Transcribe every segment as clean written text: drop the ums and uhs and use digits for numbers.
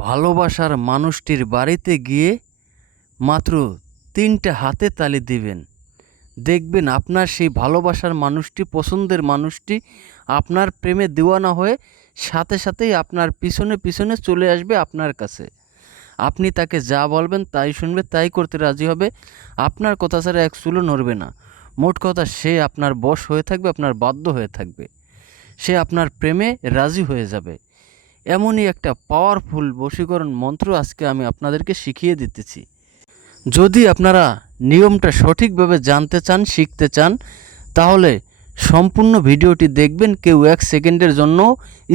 ভালোবাসার মানুষটির বাড়িতে গিয়ে মাত্র ৩টে হাতে তালি দিবেন। দেখবেন আপনার সেই ভালোবাসার মানুষটি, পছন্দের মানুষটি আপনার প্রেমে দিওয়ানা হয়ে সাথে সাথেই আপনার পিছনে পিছনে চলে আসবে আপনার কাছে। আপনি তাকে যা বলবেন তাই শুনবে, তাই করতে রাজি হবে। আপনার কথা ছাড়া এক চুলও নড়বে না। মোট কথা, সে আপনার বশ হয়ে থাকবে, আপনার বাধ্য হয়ে থাকবে। সে আপনার প্রেমে রাজি হয়ে যাবে। এমনই একটা পাওয়ারফুল বশীকরণ মন্ত্র আজকে আমি আপনাদেরকে শিখিয়ে দিতেছি। যদি আপনারা নিয়মটা সঠিকভাবে জানতে চান, শিখতে চান, তাহলে সম্পূর্ণ ভিডিওটি দেখবেন। কেউ 1 সেকেন্ডের জন্য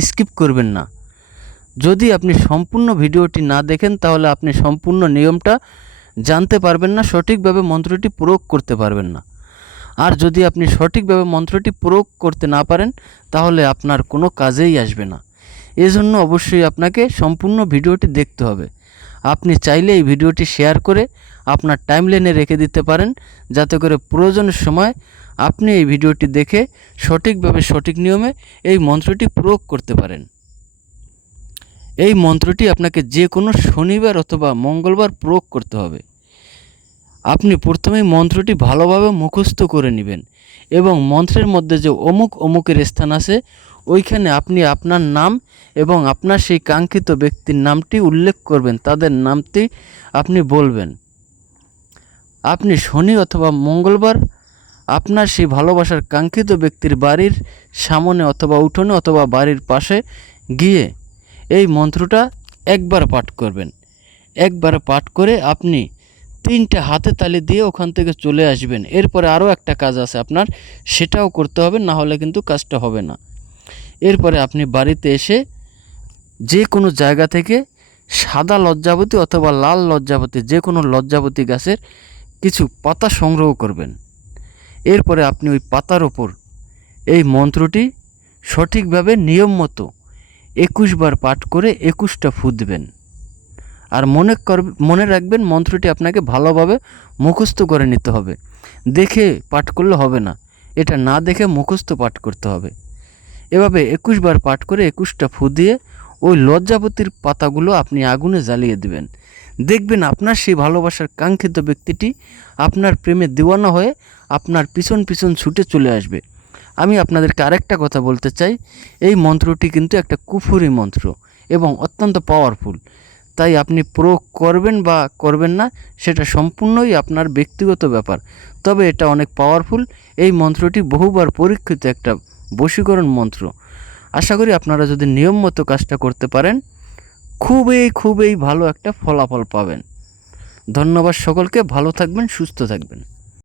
স্কিপ করবেন না। যদি আপনি সম্পূর্ণ ভিডিওটি না দেখেন তাহলে আপনি সম্পূর্ণ নিয়মটা জানতে পারবেন না, সঠিকভাবে মন্ত্রটি প্রয়োগ করতে পারবেন না। আর যদি আপনি সঠিকভাবে মন্ত্রটি প্রয়োগ করতে না পারেন তাহলে আপনার কোনো কাজেই আসবে না। এজন্য অবশ্যই আপনাকে সম্পূর্ণ ভিডিওটি দেখতে হবে। আপনি চাইলে এই ভিডিওটি শেয়ার করে আপনার টাইমলাইনে রেখে দিতে পারেন, যাতে করে প্রয়োজনের সময় আপনি এই ভিডিওটি দেখে সঠিকভাবে সঠিক নিয়মে এই মন্ত্রটি প্রয়োগ করতে পারেন। এই মন্ত্রটি আপনাকে যে কোনো শনিবার অথবা মঙ্গলবার প্রয়োগ করতে হবে। আপনি প্রথমেই মন্ত্রটি ভালোভাবে মুখস্থ করে নেবেন এবং মন্ত্রের মধ্যে যে অমুক অমুকের স্থান আছে ওইখানে আপনি আপনার নাম এবং আপনার সেই কাঙ্ক্ষিত ব্যক্তির নামটি উল্লেখ করবেন, তাদের নামটি আপনি বলবেন। আপনি শনি অথবা মঙ্গলবার আপনার সেই ভালোবাসার কাঙ্ক্ষিত ব্যক্তির বাড়ির সামনে অথবা উঠোনে অথবা বাড়ির পাশে গিয়ে এই মন্ত্রটা একবার পাঠ করবেন। একবার পাঠ করে আপনি 3টে হাতে তালি দিয়ে ওখান থেকে চলে আসবেন। এরপরে আরও একটা কাজ আছে আপনার, সেটাও করতে হবে, না হলে কিন্তু কাজটা হবে না। এরপরে আপনি বাড়িতে এসে যে কোনো জায়গা থেকে সাদা লজ্জাবতী অথবা লাল লজ্জাবতী, যে কোনো লজ্জাবতী গাছের কিছু পাতা সংগ্রহ করবেন। এরপরে আপনি ওই পাতার ওপর এই মন্ত্রটি সঠিকভাবে নিয়ম মতো 21 বার পাঠ করে 21টা ফু দিবেন। আর মনে রাখবেন, মন্ত্রটি আপনাকে ভালোভাবে মুখস্থ করে নিতে হবে। দেখে পাঠ করলে হবে না, এটা না দেখে মুখস্থ পাঠ করতে হবে। এভাবে 21 বার পাঠ করে 21টা ফু দিয়ে ওই লজ্জাবতীর পাতাগুলো আপনি আগুনে জ্বালিয়ে দেবেন। দেখবেন আপনার সেই ভালোবাসার কাঙ্ক্ষিত ব্যক্তিটি আপনার প্রেমে দিওয়ানা হয়ে আপনার পিছন পিছন ছুটে চলে আসবে। আমি আপনাদেরকে আরেকটা কথা বলতে চাই, এই মন্ত্রটি কিন্তু একটা কুফরি মন্ত্র এবং অত্যন্ত পাওয়ারফুল। তাই আপনি প্রয়োগ করবেন বা করবেন না সেটা সম্পূর্ণই আপনার ব্যক্তিগত ব্যাপার। তবে এটা অনেক পাওয়ারফুল। এই মন্ত্রটি বহুবার পরীক্ষিত একটা বশীকরণ মন্ত্র। আশা করি আপনারা যদি নিয়ম মতো কাজটা করতে পারেন খুবই ভালো একটা ফলাফল পাবেন। ধন্যবাদ সকলকে। ভালো থাকবেন, সুস্থ থাকবেন।